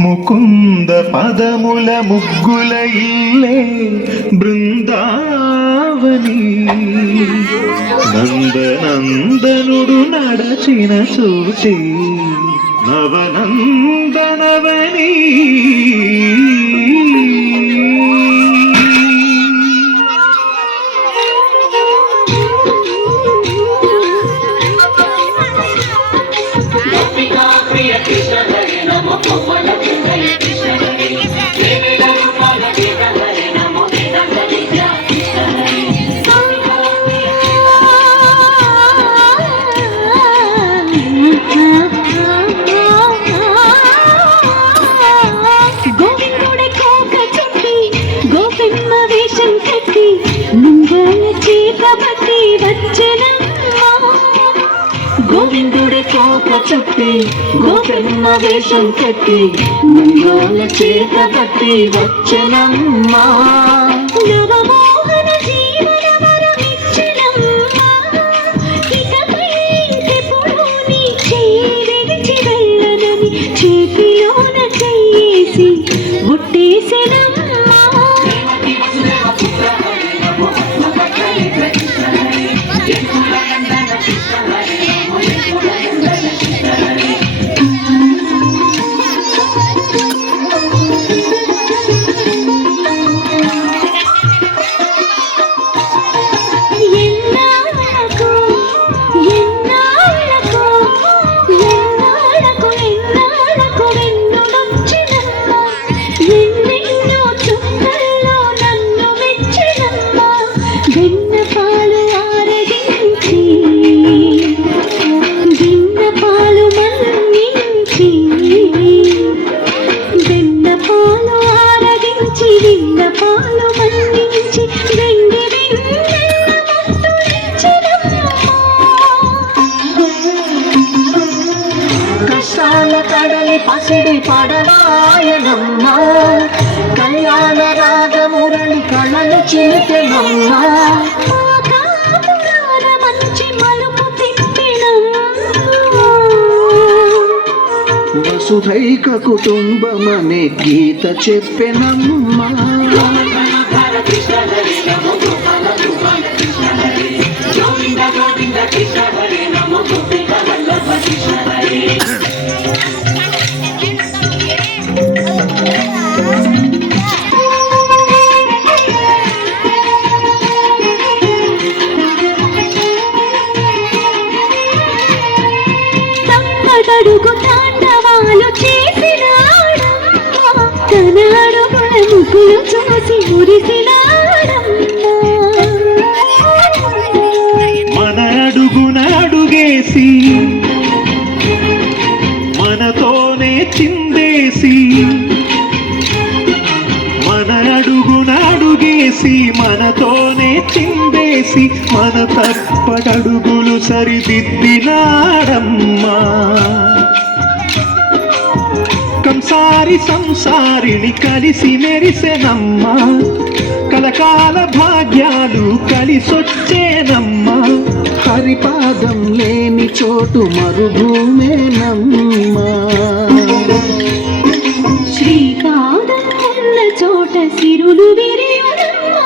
ముకుంద పదముల ముగ్గుల ఇల్లే బృందావని నందనందనుడు నడచిన చూచి నవనందనవని గోవిందుడి కోక చుట్టి గోపెమ్మ వేషం కట్టి ముంగోల చేత పట్టి వచ్చనమ్మా నవమోహన జీవన వరమిచ్చనమ్మా ఇకపై ఇంకెప్పుడు నీ చేయి విడిచి వెళ్ళనని చేతిలోన చెయ్యేసి ఒట్టేసెనమ్మా పసిడి పడవాయనమ్మ కళ్యాణ రాగమురళి కళలు చిలికెనమ్మ మంచి మలుపు వసుధైక కుటుంబమనే గీత చెప్పెనమ్మ అడుగు తాండవాలు చేసినాడమ్మా తన అడుగుల ముగ్గులు చూసి మురిసినాడమ్మా మన అడుగున అడుగేసి మనతోనే చిందేసి మన అడుగున అడుగేసి మనతోనే చిందేసి మన తప్పటడుగులు సరిదిద్దినాడమ్మా కంసారి సంసారిని కలిసి మెరిసెనమ్మా కలకాల భాగ్యాలు కలిసొచ్చేనమ్మా హరిపాదం లేని చోటు మరుభూమేనమ్మా శ్రీపాదం ఉన్న చోట సిరులు విరియునమ్మా